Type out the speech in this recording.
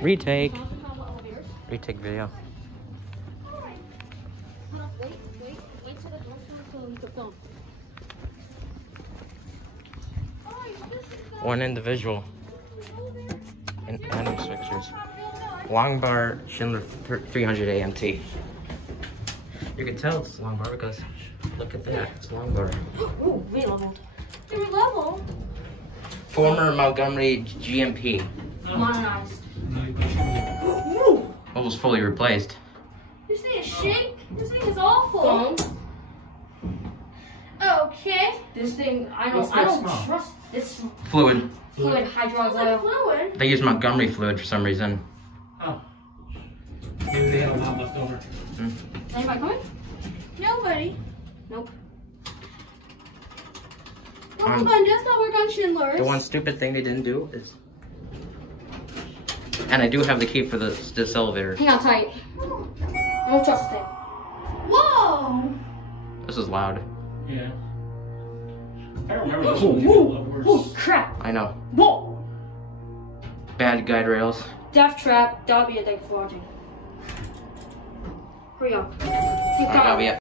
Retake. Retake video. One individual in Adams Fixtures. Long bar Schindler 300 AMT. You can tell it's long bar because look at that. It's long bar. Ooh, we leveled. We were level. Former Montgomery GMP. Modernized. Almost fully replaced. This thing is shake. This thing is awful. Okay. This thing, I don't trust this. Fluid. Fluid hydraulic oil. Fluid. They use Montgomery fluid for some reason. Oh. Maybe they have a lot left over. Anybody coming? Nobody. Nope. Oh, hold on, does not work on Schindler's. The one stupid thing they didn't do is... And I do have the key for this elevator. Hang on tight. I don't trust it. Whoa! This is loud. Yeah. I don't remember this one. Whoa, crap. I know. Whoa! Bad guide rails. Death trap. That'll be a thing for watching. Hurry up. Keep Alright, going.